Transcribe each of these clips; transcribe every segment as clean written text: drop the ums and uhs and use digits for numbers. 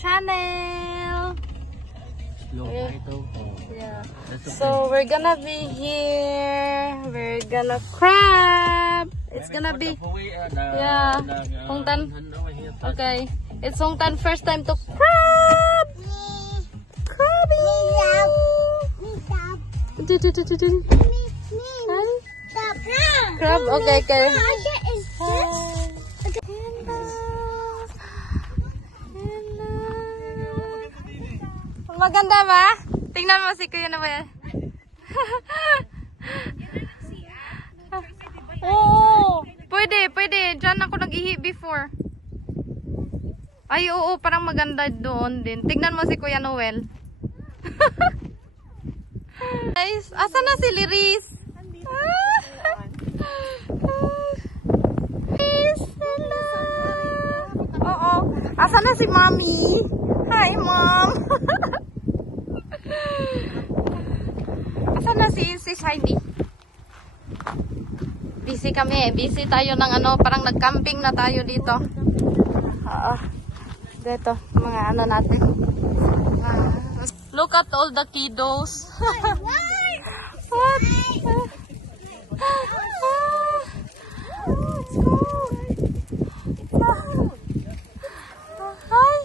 channel. Yeah. So we're gonna be here. We're gonna crab. It's gonna be Hong Tan. Okay. It's Hong Tan first time to crab. Crabby. Crab. Okay, okay. Maganda ba? Tingnan mo si Kuya Noel. Oo. Pwede, pwede. Diyan ako nag-ihi before. Ay, oo. Parang maganda doon din. Tingnan mo si Kuya Noel. Guys, asan na si Liris? Liris, hello. Oo. Asan na si Mommy? Hi, Mom. Asan na si Heidi? Busy kami. Busy tayo ng ano. Parang nag-camping na tayo dito. Dito. Mga ano natin. Look at all the kiddos. What? Let's go. Hi.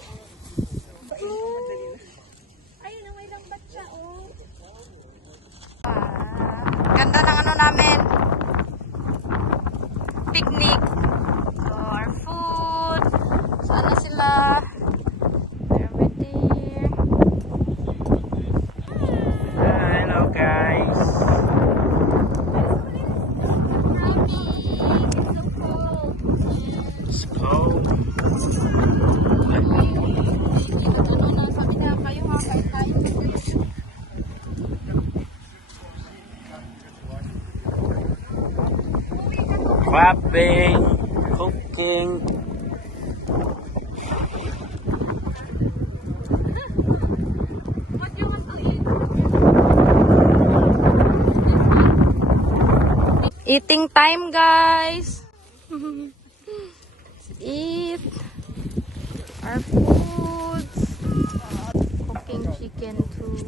Ganda ng ano namin. Picnic. So, our food. Sana sila. They're over there. Hello guys. It's cold. Crabbing, cooking. Eating time, guys. Let's eat our foods. Cooking chicken too.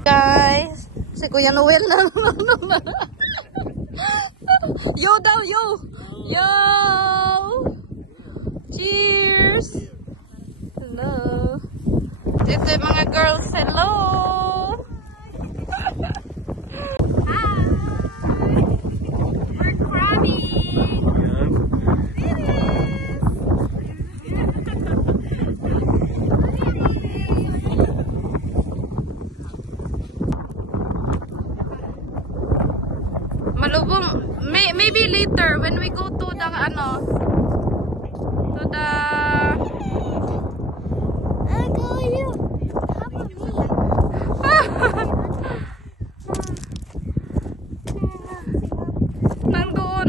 Guys, si Kuya Noel na. Yo daw, yo. Yo. Cheers. Hello. Ito yung mga girls. Hello. Hi. We're crabbing. Malubong. Maybe later when we go to the ano, to the nandoon.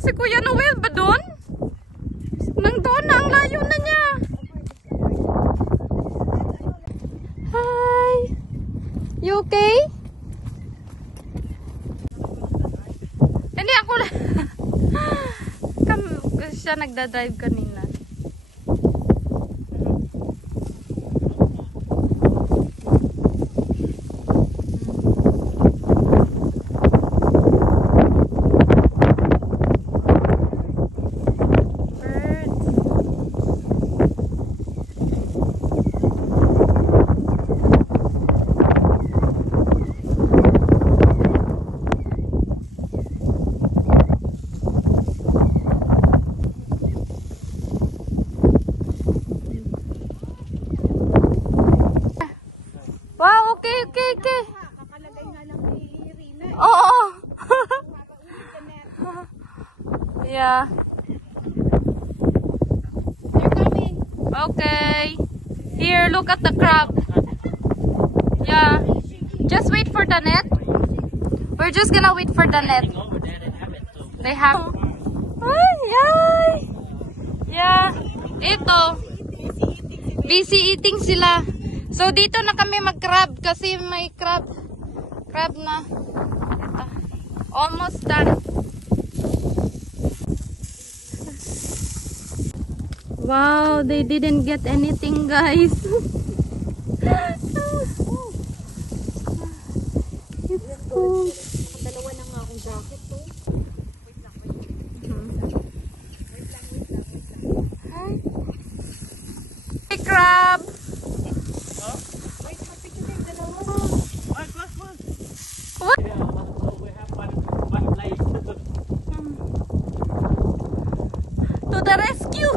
Si Kuya Noel ba doon? Nandoon na, ang layo na niya. Hi. You okay? Hindi ako lang. Siya nagda-drive kanina. Okay. Kakalagay nga lang ni Rina. Oo. Yeah. They're coming. Okay. Here, look at the crab. Yeah. Just wait for the net. We're just gonna wait for the net. They have. Ay. Yeah. Ito. Busy eating sila. So, dito na kami mag-crab kasi may crab na. Ito. Almost done. Wow, they didn't get anything, guys. It's cool. Dalawa na nga akong jacket to. Hey, crab. What? We have one place. To the rescue.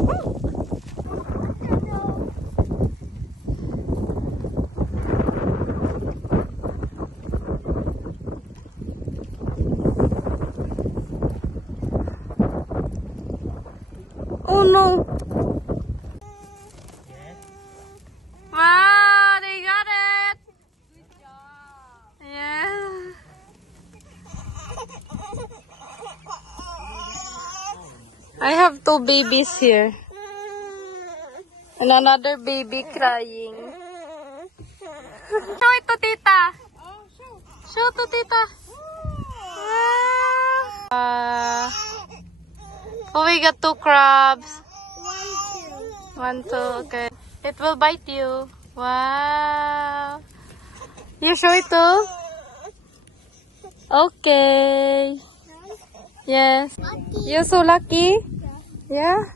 Oh no. Wow, they got it. Good job. Yeah. I have two babies here. And another baby crying. Show it to Tita. Show to Tita. Oh, we got two crabs. 1, 2, okay. It will bite you. Wow. You show it too? Okay. Yes. You're so lucky. Yeah.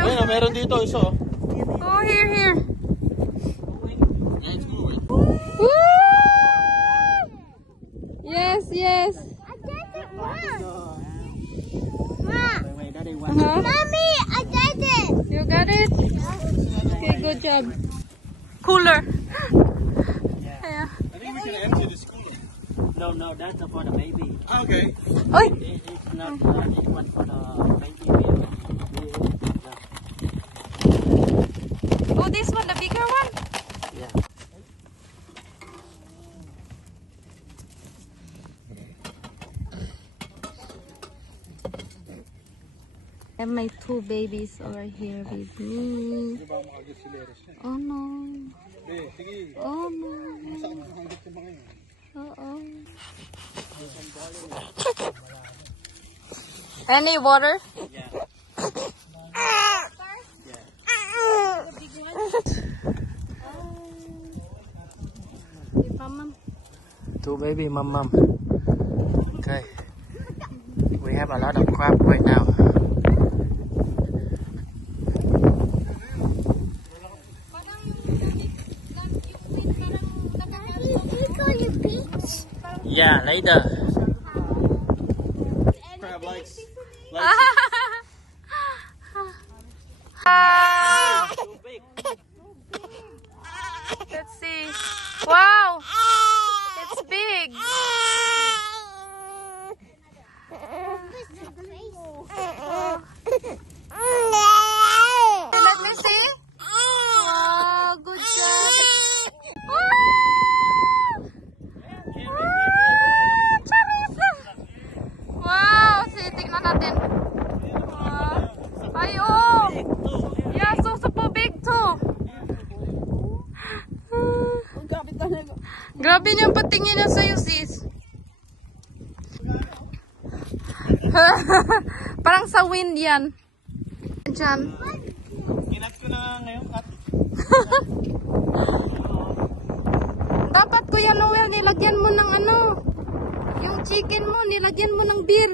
Ayun, meron dito isa. Oh, here. Yeah, it's moving. Woo! Yes. Wait, that ain't one. Mommy, I did it. You got it? Okay, good job. Cooler. Yeah. I think we can empty this cooler. No, that's for the baby. Okay. Oi! It's not this one for the baby. Oh, this one, the bigger one? Yeah. I have my two babies over here with me. Oh no. Oh no. Uh-oh. Any water? Yeah. Two baby, mom. Okay. We have a lot of crab right now. Yeah, later. Crab likes Let's see. Wow! It's big. Let me see. Wow, good job. Wow, see, tingnan natin. Ay, oh! Yeah, so super big too. Grabe niya patingin niya sa'yo, sis. Parang sa wind yan. Diyan. Inat ko na ngayon, Kat. Dapat, Kuya Noel, nilagyan mo ng ano, yung chicken mo, nilagyan mo ng beer.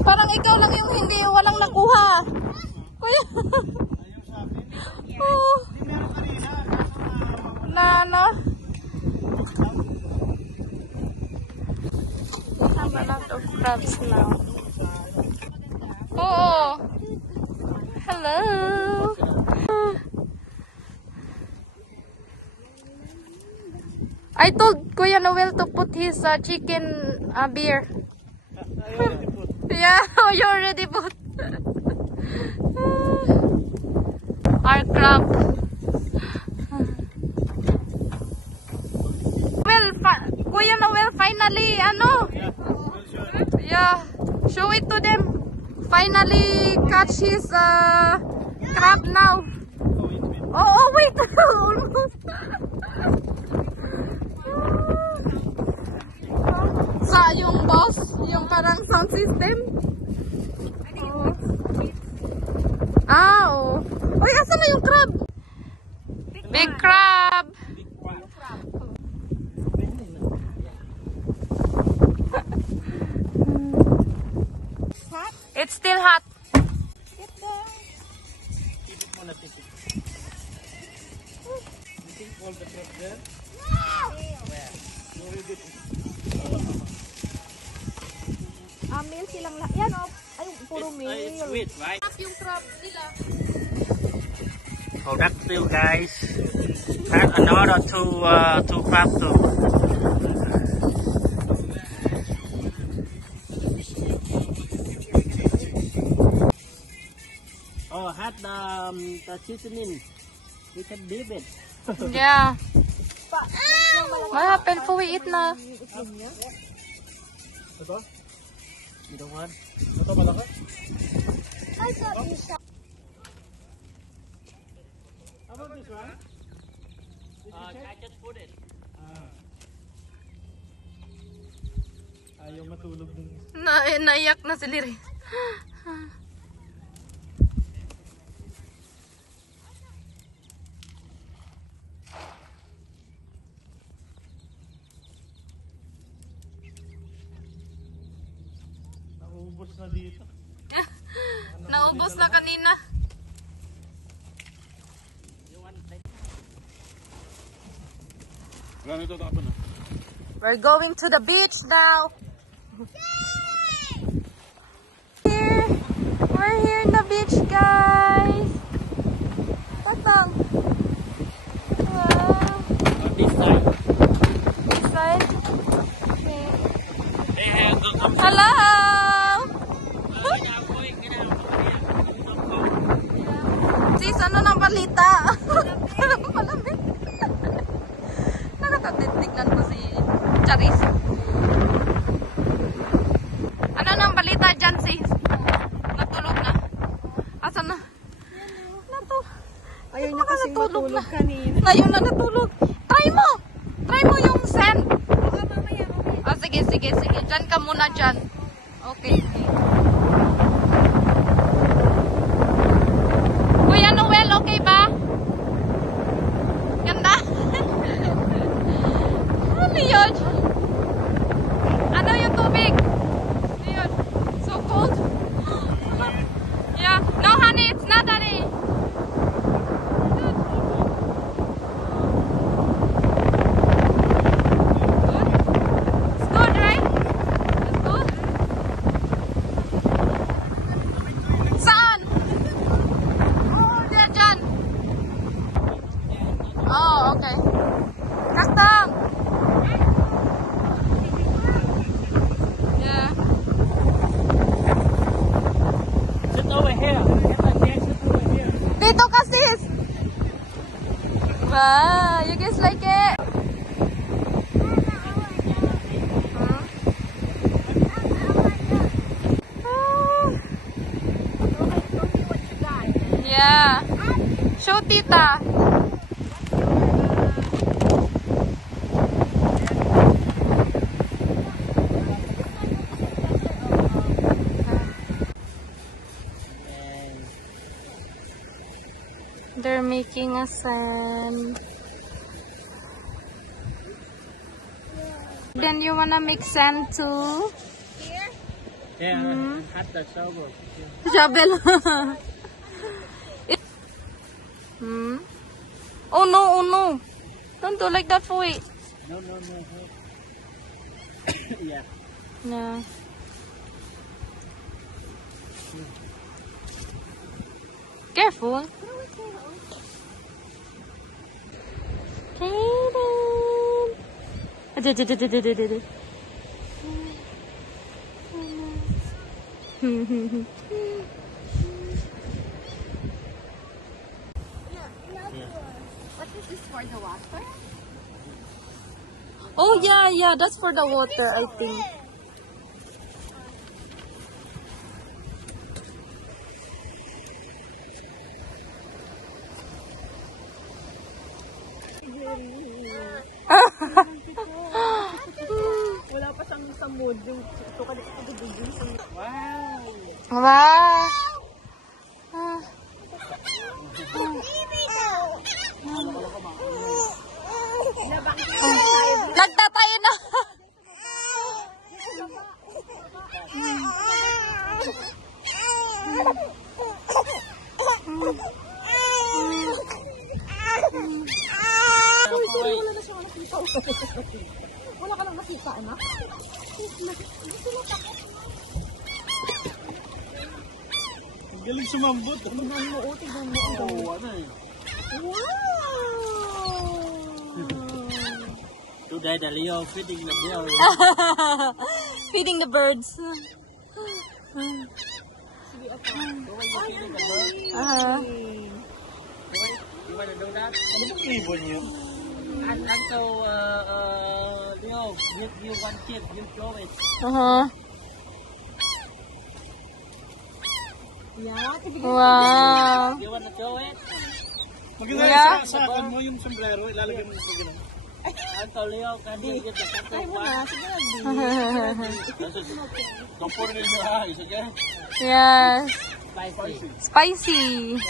Parang ikaw lang yung hindi, walang nakuha. Kuya. Oh. Nana. I have a lot of crabs now. Oh. Hello. I told Kuya Noel to put his chicken beer. Yeah, you already put. Our crab. Well, Kuya Noel, finally, ano? Yeah, show it to them. Finally catch his crab now. Oh wait, almost. Sa yung boss, yung parang sound system. Oh. Uy, asan na yung crab? Big crab. It's still hot. Meal silang lahat. Yan o. Ay, puro meal. Sweet, right? Yung crab nila. So that's still, guys. Had another two crabs too. Oh, had the seasoning. We can dip it. Yeah. What happened before we eat na? Ito? You don't want? Ito malaki? Ay, sabi siya. How about this one? I just put it. Ayaw matulog ng isa. Naiyak na si Liris. Naubos na dito. Naubos na kanina. We're going to the beach now. We're here in the beach, guys. Patang. This side. This side. Okay. They have the Hello. Sis, ano nang balita? Malamig. Nakatatignan ko si Charis. Ano nang balita dyan, sis? Natulog na. Asan na? Ayaw na kasi matulog kanina. Ngayon na natulog. Try mo! Try mo yung sand. Ah, sige. Diyan ka muna dyan. Okay. Kuya Noel, okay ba? Ganda? Leon! Ano yung tubig? Leon, so cold. Yeah. No, honey, it's not, honey. It's good, right? It's good. Saan? Oh, dyan. Oh, okay. Kastang. Yeah. Sit over here. Get the chair, sit over here. Dito ka, sis. Wow, you guys like it? Huh? Yeah. Show tita. They're making a sand. Then you wanna make sand too? Yeah, had the shovel. Shovel. Oh no. Don't do like that for it. No. Yeah. Yeah. Careful. Kaden. What is this for the water? Oh yeah, that's for the water, I think. mood. Yung ito ka dito dito. Wow! Wow! Nagtatayo na! Wala ka lang nakita, anak? Galing sumambot. Tingnan mo, oh, tingnan mo. Oo, ano eh. Wow! Today the Leo feeding the Leo. Feeding the birds. You want to do that? Ano bang ibon yun? And so, Leo, give you one chip, you throw it. Yeah, Wow. You want to throw it? Maganda yeah. Sa akin mo yung sombrero, ilalagay mo sa gano'n. Uncle Leo, can you get the Ay mo na, sige na. Don't put it in your eyes, okay? Yes. Spicy. Spicy.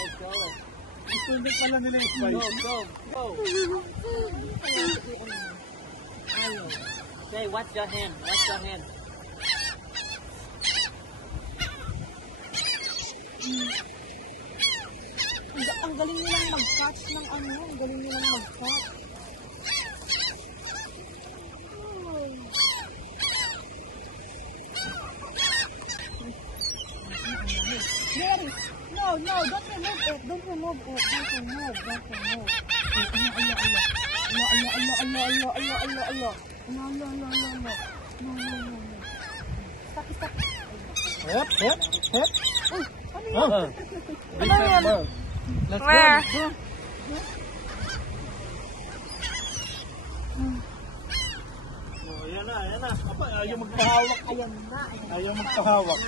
Gusto hindi pala nila yung spicy. Go. Okay, watch your hand. Ang galing nilang mag-catch ng ano, ang galing nilang mag-catch. Mary, no, don't remove it. Don't remove it. Stop. Hop. Ano yan? Let's Where? go. Ayan na. Ayaw magpahawak. Ayaw magpahawak.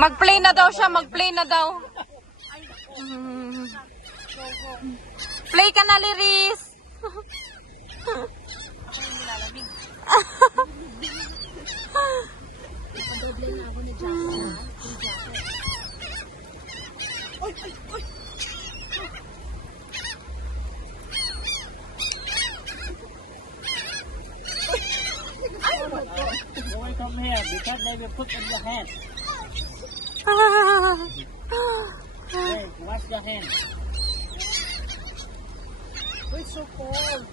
Mag-play na daw siya, mag-play na daw. Play ka na, Liris. Away from here because they will put in your hand. Hey, wash your hand. It's so cold.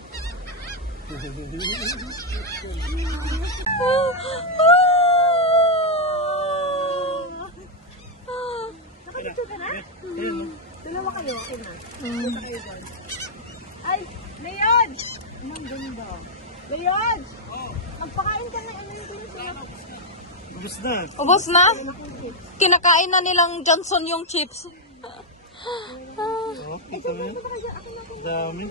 Nakapicture ka na? Dalawa kayo, okay na. Dalawa kayo dyan. Ay, Leon! Ang ganda. Leon! Magpakain ka na, ano yung pinag. Ubus na. Ubus na? Kinakain na nilang Johnson yung chips. Kita mo yun? Dami.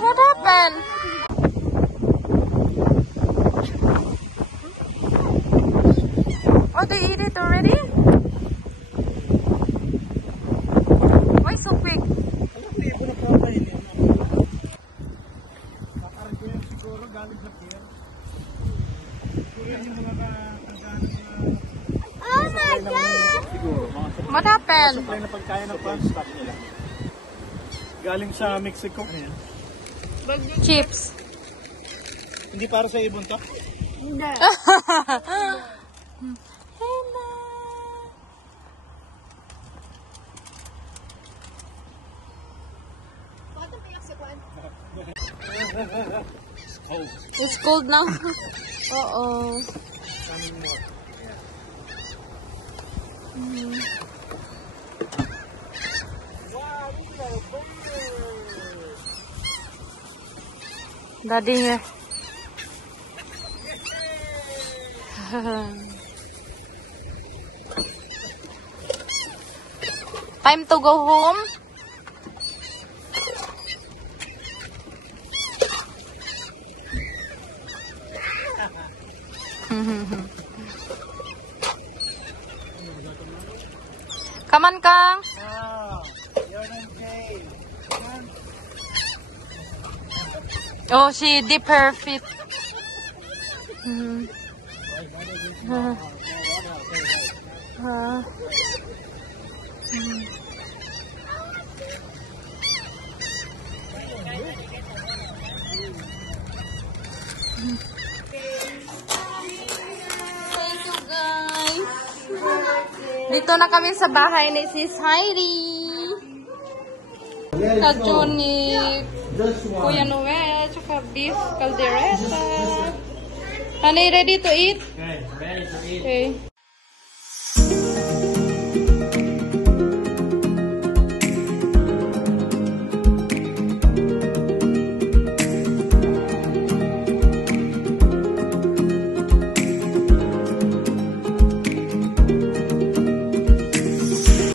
What happened? Oh, they eat it already? Why so quick? Hindi ko na patayin yan. Kakaroon ko yun siguro galing sa pier. Siguro yan yung mga Oh my God! siguro. What happened? Supply na pagkain ng farm stock nila. Galing sa Mexico. Ayan. Chips. Hindi para sa ibon to? Hindi. It's cold now. Uh-oh. Coming more. Daddy niya. Time to go home. Come on, Kang. Ah, you're in jail. Come on. Oh, she dip her feet. Thank you, guys. Dito na kami sa bahay ni Sis Heidi. Kajunik, Kuya Noel, tsaka beef caldereta. Honey, ready to eat? Okay, ready to eat. Okay.